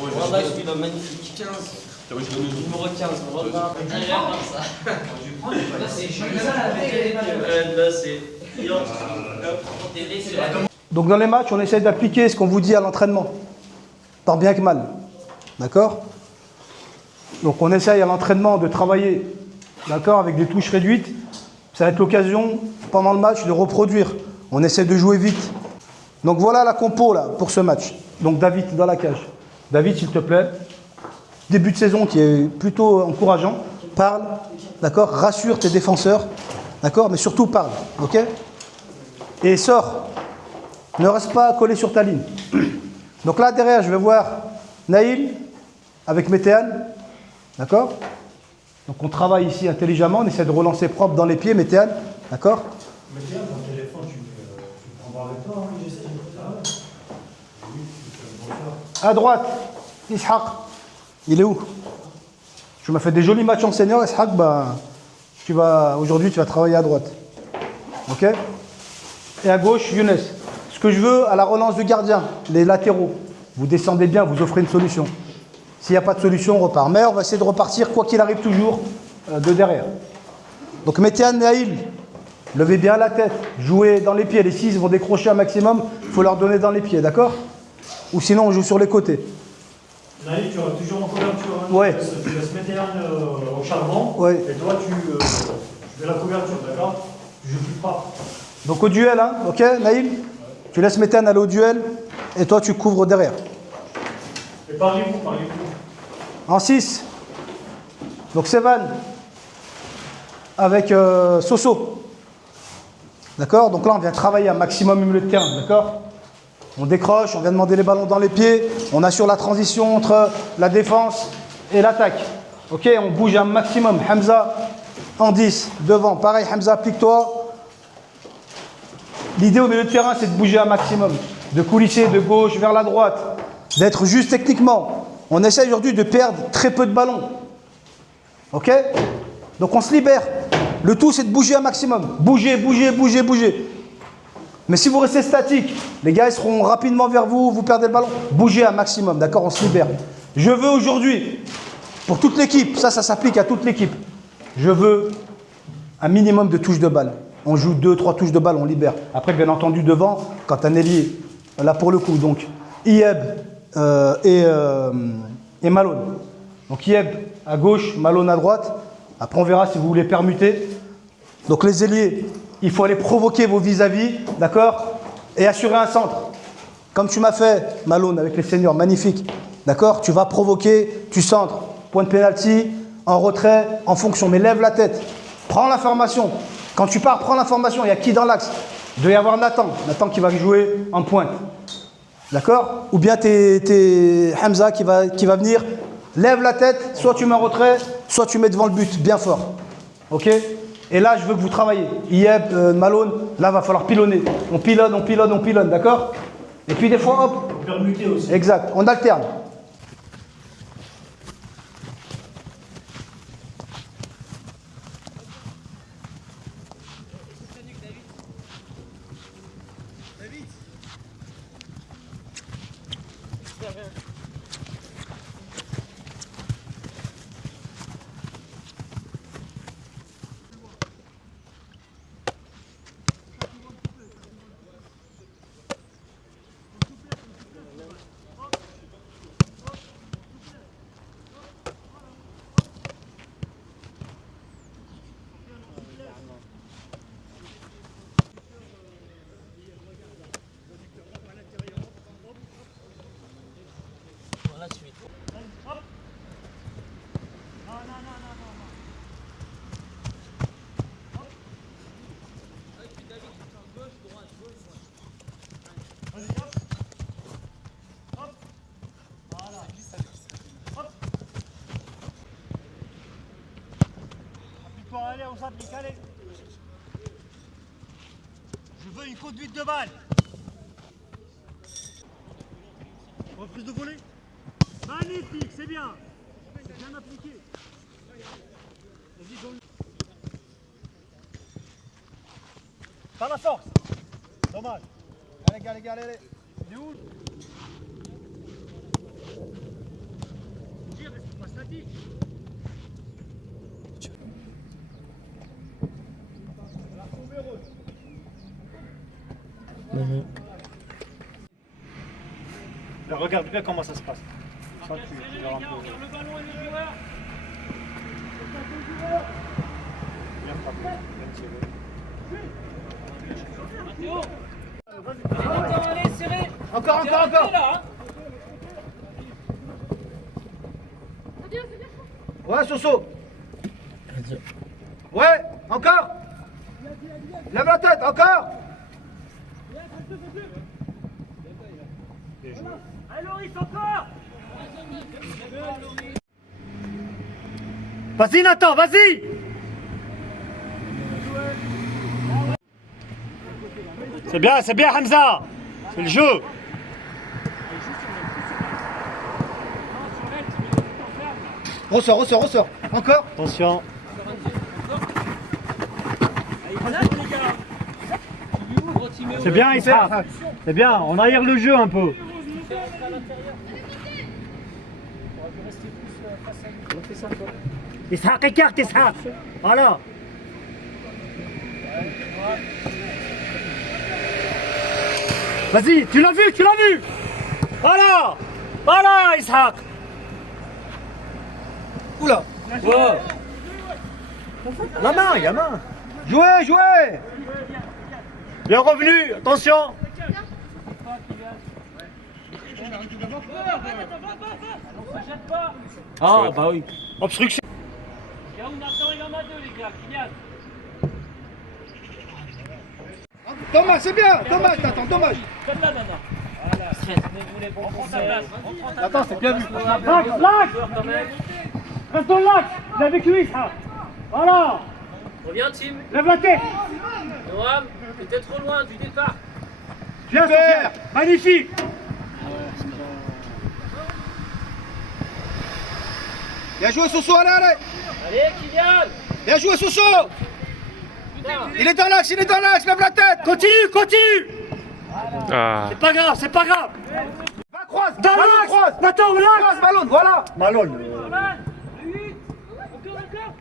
Voilà, celui-là, magnifique. 15. Numéro 15. Donc dans les matchs, on essaie d'appliquer ce qu'on vous dit à l'entraînement, tant bien que mal. D'accord? Donc on essaye à l'entraînement de travailler, d'accord, avec des touches réduites. Ça va être l'occasion, pendant le match, de reproduire. On essaie de jouer vite. Donc voilà la compo là, pour ce match. Donc David dans la cage. David, s'il te plaît. Début de saison qui est plutôt encourageant. Parle, d'accord? Rassure tes défenseurs, d'accord? Mais surtout parle, ok? Et sors. Ne reste pas collé sur ta ligne. Donc là, derrière, je vais voir Naïl avec Météan. D'accord? Donc on travaille ici intelligemment, on essaie de relancer propre dans les pieds, Météan. D'accord? Météan, ton téléphone, tu prends avec toi, hein, j'essaie de À droite, Ishaq. Il est où? Tu m'as fait des jolis matchs en senior, Ishaq. Bah, aujourd'hui, tu vas travailler à droite. Ok? Et à gauche, Younes. Ce que je veux à la relance du gardien, les latéraux. Vous descendez bien, vous offrez une solution. S'il n'y a pas de solution, on repart. Mais on va essayer de repartir, quoi qu'il arrive, toujours de derrière. Donc, Météan, Naïl, levez bien la tête. Jouez dans les pieds. Les 6 vont décrocher un maximum. Il faut leur donner dans les pieds, d'accord? Ou sinon, on joue sur les côtés. Naïf, tu auras toujours en couverture. Hein, ouais. Tu laisses Météan au charbon. Ouais. Et toi, tu fais la couverture, d'accord? Tu joues plus pas. Donc au duel, hein, ok, Naïl? Tu laisses Météan aller au duel. Et toi, tu couvres derrière. Et parlez-vous. En 6. Donc Sevan avec Soso. D'accord? Donc là, on vient travailler un maximum au milieu de terrain. D'accord? On décroche, on vient demander les ballons dans les pieds. On assure la transition entre la défense et l'attaque. Ok? On bouge un maximum. Hamza en 10, devant. Pareil, Hamza, applique-toi. L'idée au milieu de terrain, c'est de bouger un maximum. De coulisser de gauche vers la droite. D'être juste techniquement. On essaie aujourd'hui de perdre très peu de ballons. Ok? Donc on se libère. Le tout, c'est de bouger un maximum. Bouger. Mais si vous restez statique, les gars ils seront rapidement vers vous, vous perdez le ballon. Bougez un maximum, d'accord? On se libère. Je veux aujourd'hui, pour toute l'équipe, ça s'applique à toute l'équipe. Je veux un minimum de touches de balle. On joue 2-3 touches de balle, on libère. Après, bien entendu, devant, quand un ailier, là pour le coup, donc Ieb et Malone. Donc Ieb à gauche, Malone à droite. Après, on verra si vous voulez permuter. Donc les ailiers, il faut aller provoquer vos vis-à-vis, d'accord? Et assurer un centre. Comme tu m'as fait, Malone, avec les seniors, magnifique. D'accord? Tu vas provoquer, tu centres. Point de pénalty, en retrait, en fonction. Mais lève la tête. Prends l'information. Quand tu pars, prends l'information. Il y a qui dans l'axe? Il doit y avoir Nathan. Nathan qui va jouer en pointe. D'accord? Ou bien t'es Hamza qui va venir. Lève la tête. Soit tu mets en retrait, soit tu mets devant le but. Bien fort. Ok? Et là, je veux que vous travaillez. Ieb, Malone, là, va falloir pilonner. On pilonne, d'accord? Et puis des fois, hop. On permuter aussi. Exact, on alterne. Allez, on s'applique, allez. Je veux une conduite de balle. Reprise de volée. Magnifique, c'est bien. Pas la force. Dommage. Allez, allez, allez, allez. Il est où? Tire, reste pas statique. Là, regarde bien comment ça se passe. Ça, tu verras un peu. Regarde le ballon et le joueur. Bien frappé. Bien tiré. Attends, allez, serré. Encore, T'es encore, arrêté, encore. là, hein. Ouais, Soso. Ouais, encore. Lève la tête, encore. Allez, Loris, encore. Vas-y Nathan, vas-y. C'est bien Hamza. C'est le jeu. Ressort, ressort, ressort. Encore. Attention. C'est bien Issa. C'est bien, on aère le jeu un peu. Ishaq, écarte Ishaq. Voilà. Vas-y, tu l'as vu, tu l'as vu. Voilà. Voilà Ishaq. Oula. Ouais. La main, il y a main. Jouez, jouez. Bien revenu, attention. Ah, bah oui. Obstruction. Là où Nathan, il en a deux, les gars. Kylian. Dommage, c'est bien. Dommage, Nathan, dommage. Donne-la, Nana. Voilà. Vous voulez bon conseil. Attends, c'est bien vu. Lac. Reste dans le lac. Il a vécu Ishaq. Voilà. Reviens, Tim. Lève la tête. Noam, t'étais trop loin du départ. Bien, Sofiane. Magnifique. Bien joué, Soso, allez, allez. Allez, Kylian. Bien joué, Soso. Putain. Il est dans l'axe, il est dans l'axe. Lève la tête. Continue, continue. Ah. C'est pas grave, c'est pas grave. Va, croise. Dans Ballon, l'axe. croise. Attends, l'axe. Croise, ballon, voilà. Malone. Noam, 8. Encore.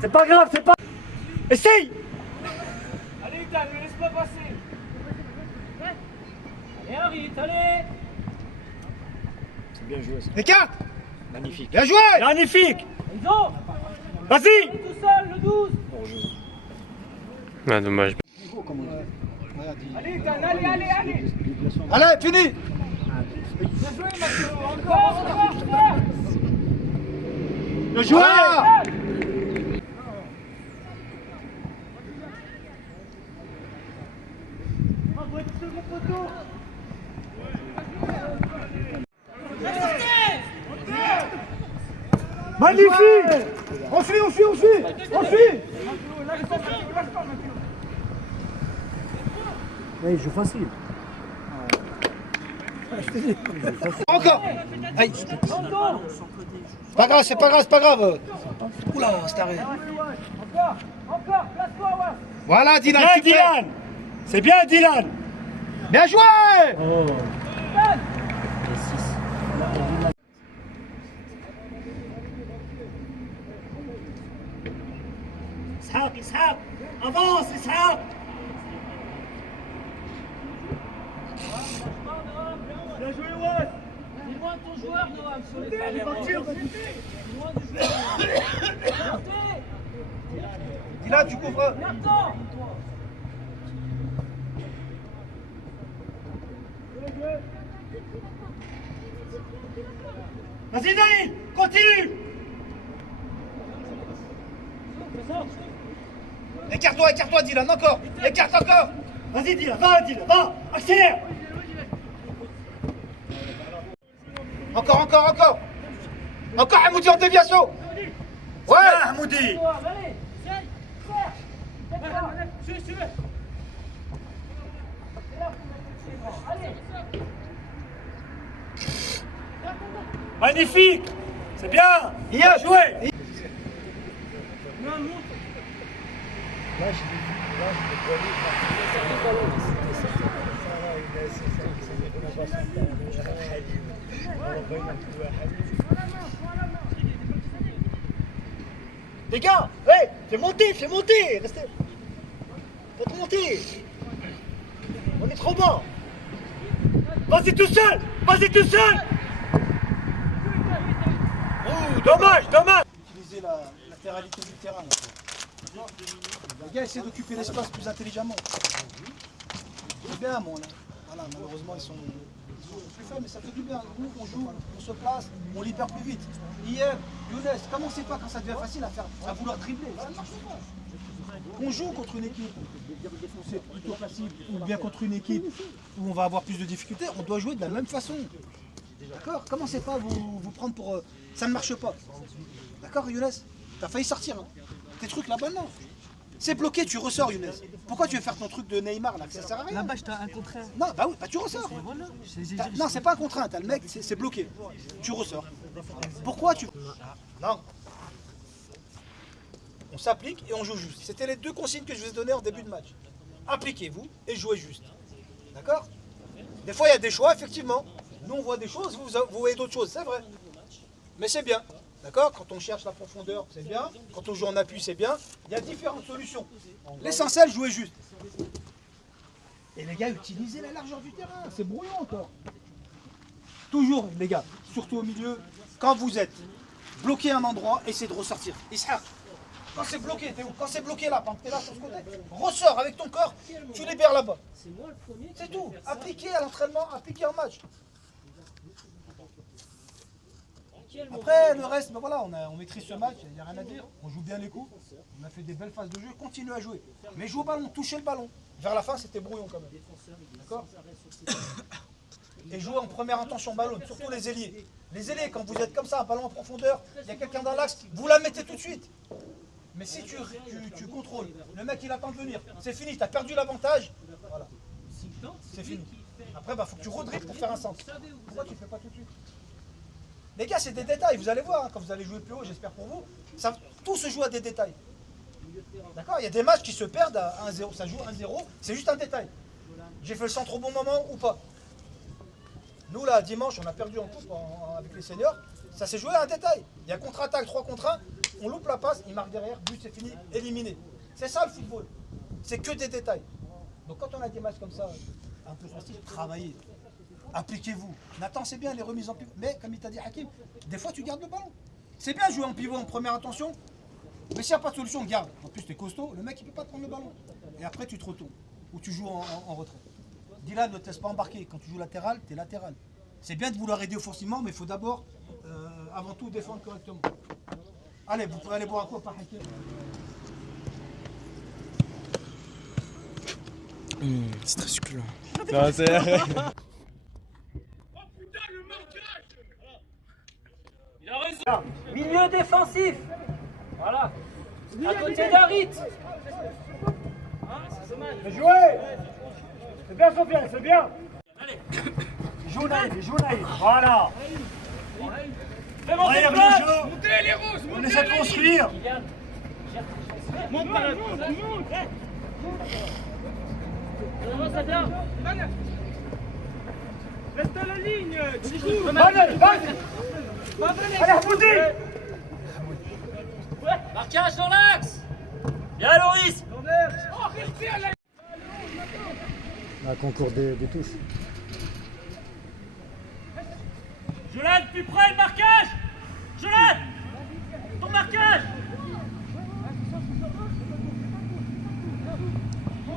C'est pas grave, c'est pas. Essaye. Allez, Ethan, ne laisse pas passer. Allez, Harit, allez. C'est bien joué ça. Écarte. Magnifique. Bien joué. Magnifique. Enzo, Vas-y. tout seul, le 12. Ah, dommage. Allez, Ethan, allez, allez, allez. Allez, fini. Bien joué, Mathieu. Encore. Le joueur. Voilà. Magnifique. On suit, on suit, on suit. On suit. Il joue facile. Encore. Aïe. Pas grave, c'est pas grave, c'est pas grave. Oula, c'est arrêté. Encore, place-toi, ouais. Voilà, Dylan, Bien super. Dylan. C'est bien Dylan. Bien joué. Ishaq, Ishaq. Avance Ishaq. Bien joué ouais. Dis-moi ton joueur, Noam, sur les palais. Dis-moi du joueur. Montez. Dylan, tu couvres. Nathan. Vas-y Naïl, continue. Écarte-toi, Dylan, encore. Écarte encore. Vas-y Dylan, va, accélère. Encore. Encore Hamoudi en déviation. Ouais. Hamoudi. Noam, allez. Serre. Suis. Allez. Magnifique. C'est bien. Bien joué. Les gars, hey, fais monter, restez. Faites monter. On est trop bas. Vas-y tout seul. Oh, dommage. Utiliser la latéralité du terrain. D'accord. Les gars essaient d'occuper l'espace plus intelligemment. C'est bien, bon, là. Voilà, malheureusement, ils sont plus faibles, mais ça fait du bien. Nous, on joue, on se place, on libère plus vite. Hier, Younes, commencez pas quand ça devient facile à vouloir dribbler. Ça ne marche pas. On joue contre une équipe où c'est plutôt facile, ou bien contre une équipe où on va avoir plus de difficultés, on doit jouer de la même façon. D'accord. Commencez pas à vous prendre pour... ça ne marche pas. D'accord, Younes? T'as failli sortir, hein. Tes trucs là-bas, non. C'est bloqué, tu ressors, Younes. Pourquoi tu veux faire ton truc de Neymar là? Ça sert à rien. Là-bas, je t'ai un contre un. Non, bah oui, bah tu ressors. Voilà. Non, c'est pas un contre un, t'as le mec, c'est bloqué. Tu ressors. Pourquoi tu... Non. On s'applique et on joue juste. C'était les deux consignes que je vous ai données en début de match. Appliquez-vous et jouez juste. D'accord? Des fois, il y a des choix, effectivement. Nous, on voit des choses, vous voyez d'autres choses, c'est vrai. Mais c'est bien. D'accord? Quand on cherche la profondeur, c'est bien. Quand on joue en appui, c'est bien. Il y a différentes solutions. L'essentiel, jouer juste. Et les gars, utilisez la largeur du terrain. C'est brouillon encore. Toujours, les gars, surtout au milieu, quand vous êtes bloqué à un endroit, essayez de ressortir. Ishaq, quand c'est bloqué, t'es où? Quand c'est bloqué là, t'es là sur ce côté, ressors avec ton corps, tu libères là-bas. C'est tout. Appliquez à l'entraînement, appliquez en match. Après, le reste, ben voilà, on maîtrise ce match, il n'y a rien à dire. On joue bien les coups, on a fait des belles phases de jeu, continuez à jouer. Mais jouez au ballon, touchez le ballon. Vers la fin, c'était brouillon quand même. D'accord? Et jouez en première intention ballon, surtout les ailiers. Les ailiers, quand vous êtes comme ça, un ballon en profondeur, il y a quelqu'un dans l'axe, vous la mettez tout de suite. Mais si tu contrôles, le mec il attend de venir, c'est fini, tu as perdu l'avantage. Voilà. C'est fini. Après, il faut que tu redribbles pour faire un centre. Pourquoi tu ne fais pas tout de suite? Les gars, c'est des détails, vous allez voir, hein, quand vous allez jouer plus haut, j'espère pour vous, tout se joue à des détails. D'accord? Il y a des matchs qui se perdent à 1-0, ça joue 1-0, c'est juste un détail. J'ai fait le centre au bon moment ou pas? Nous, là, dimanche, on a perdu en coupe avec les seniors, ça s'est joué à un détail. Il y a contre-attaque, 3 contre 1, on loupe la passe, il marque derrière, but, c'est fini, éliminé. C'est ça le football, c'est que des détails. Donc quand on a des matchs comme ça, un peu faciles, travaillez. Appliquez-vous. Nathan, c'est bien les remises en pivot. Mais comme il t'a dit Hakim, des fois tu gardes le ballon. C'est bien de jouer en pivot en première intention. Mais s'il n'y a pas de solution, garde. En plus, tu es costaud, le mec il ne peut pas te prendre le ballon. Et après, tu te retournes. Ou tu joues en retrait. Dylan, ne te laisse pas embarquer. Quand tu joues latéral, tu es latéral. C'est bien de vouloir aider offensivement, mais il faut d'abord, avant tout, défendre correctement. Allez, vous pouvez aller boire un coup par Hakim. C'est très succulent. Non, c'est... Il a raison. Milieu défensif. Voilà. À côté d'Harit. C'est joué. C'est bien, Sofiane, c'est bien. Allez. Joue Naïf. Voilà. Fais monter le jeu. Montez les roses. On essaie de construire. Monte par là. Ça vient. Reste à la ligne. Vas-y. Allez, Fouti. Marquage dans l'axe. Bien, Loris. Un concours des touches. Jolan, plus près le marquage. Jolan, ton marquage.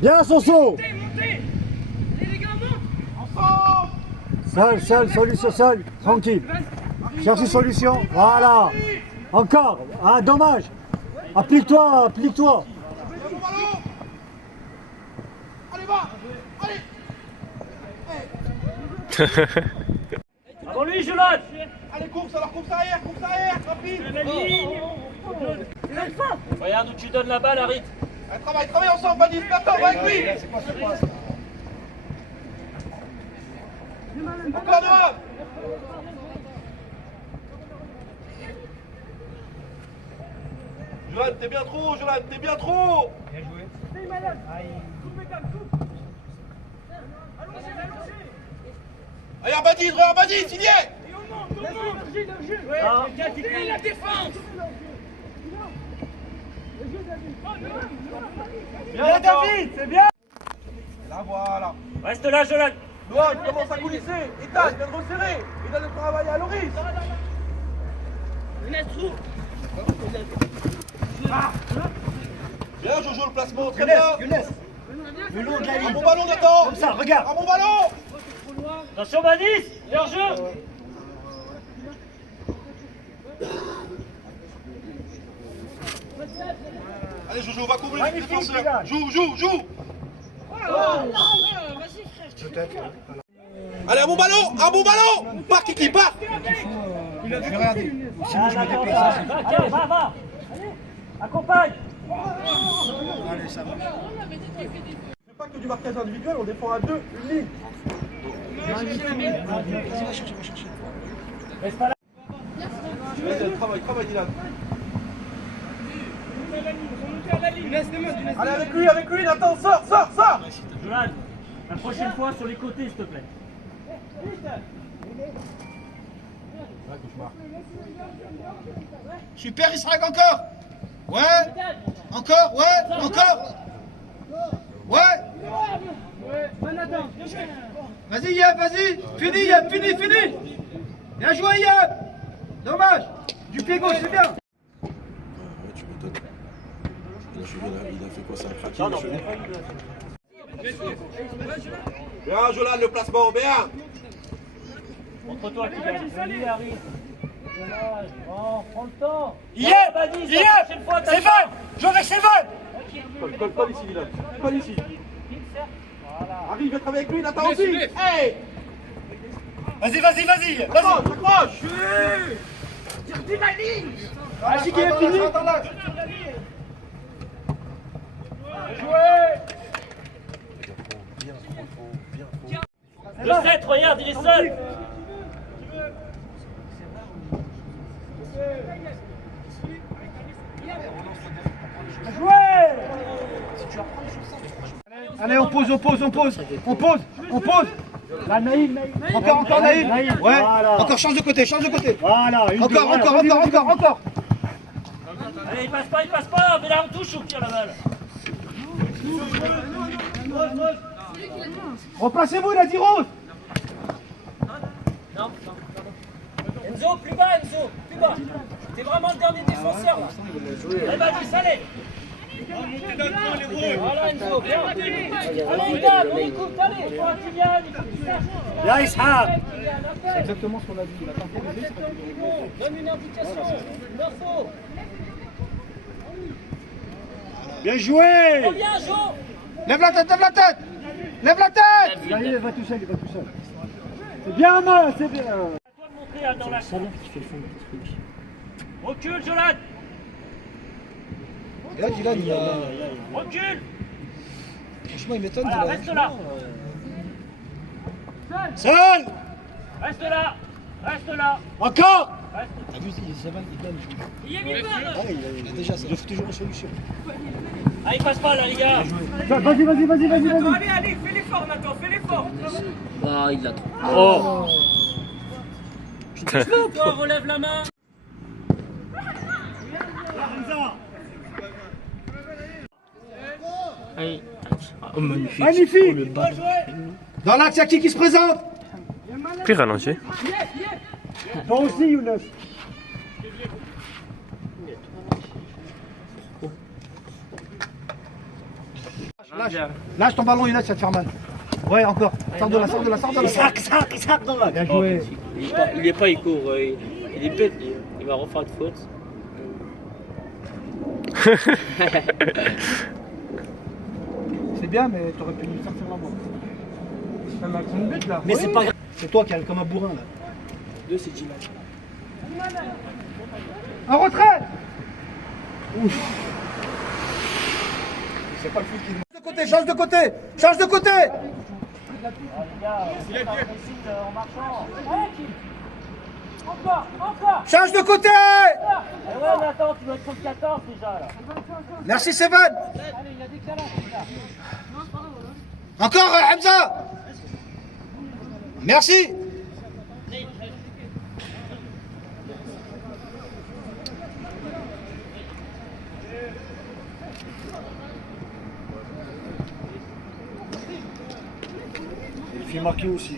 Bien, Sonso. Montez. Les gars, Seul, solution, seul, tranquille. Cherche une solution. Voilà. Encore. Ah, dommage. Applique-toi. avant lui, Jolan. Allez, course arrière, rapide. La ligne. Regarde où tu donnes la balle, Harit. Allez, travaille ensemble, Badis, Nathan, va avec lui. Encore Noam. Jolan, t'es bien trop, Jolan, t'es bien trop. Bien joué. Regarde Badis, il y est. Ah. La défense. Bien David, c'est bien. Là, voilà. Reste là, Jolan. Noah, il commence à coulisser. Ethan, il vient de resserrer. Il donne le travail à Loris. Bien, Jojo, le placement, très bien. Younes, le long de la Un ligne. bon ballon, Nathan. Comme ça, regarde. Un bon ballon. Attention, Badis. Leur jeu. Allez, Jojo, va couvrir les Magnifique, défenseurs. Zidane. Joue. Allez, un bon ballon. Part, Kiki, part. Va. Accompagne. C'est pas que du marquage individuel, on défend à deux, une ligne. Reste pas là. Travaille, Dylan. Allez, avec lui, Nathan, sors. Jolan, la prochaine fois sur les côtés, s'il te plaît. Super, Israël encore. Ouais. Encore. Ouais. Vas-y, Yab, vas-y. Fini, Yab, fini. Bien joué, Yab. Dommage. Du pied gauche, c'est bien. Ouais, tu m'étonnes. Il a fait quoi ça? Un craqué, Bien, Jolan, le placement, bien. Contre toi, Kylian. Salut, Harry. Bon, prends le temps. Yab, c'est Van. Joue avec Van. Colle ici, Dylan. Colle ici. Arrive, viens travailler avec lui, Nathan aussi. Hey. Vas-y. S'accroche. Ah, qui est fini. Le 7, regarde, il est seul. Allez, on pose. Là, Naïm. Encore Naïm. Ouais. Voilà. Encore change de côté. Voilà. Encore. Allez, il passe pas. Mais là, on touche ou tire la balle. Replacez-vous, il a dit Rose. Non. Enzo, plus bas, plus bas. T'es vraiment le dernier défenseur, là. Eh ben, allez. Voilà, Enzo, bien. Allez, Idan, on écoute, allez. Pour Kylian, il faut qu'il sache. Là, Ishaq. C'est exactement ce qu'on a dit. Donne une indication, une info. Bien joué. Reviens, Jo. Lève la tête. Il va tout seul. C'est bien, main, c'est bien. À toi de montrer dans la salle. Recule, Jolan. Et là, Dylan, il a... Recule. Franchement, il m'étonne. Voilà, reste là. Seul. Reste là. Encore. Reste. T'as vu, ça va, il donne. Il est vite, là. Il a déjà ça. Il offre toujours une solution. Ah, il passe pas, là, les gars. Vas-y. Allez, fais l'effort, Nathan, fais l'effort. Ah, il l'a trop. Oh. Toi, relève la main. Allez. Oh, magnifique. Magnifique. Oh, le bas. Dans l'axe, il y a qui se présente? Puis ralenti. Toi aussi, Younes. Lâche ton ballon, Younes, ça te fait mal. Ouais, encore. Sors de là. Isaac, dans là. Bien joué. Il est pas, il court. Il est bête, il va refaire de faute. C'est bien, mais t'aurais pu nous sortir la C'est mon but là. Mais c'est pas grave. C'est toi qui as comme un bourrin là. 2, c'est Dylan. En retrait. Ouf. C'est pas le foot qui... Change de côté. Change de côté. Eh ouais, mais attends, tu dois être sur le 14 déjà là. Merci Seven. Allez, il y a des décalage là. Encore Hamza. Merci. Il fait marquer aussi.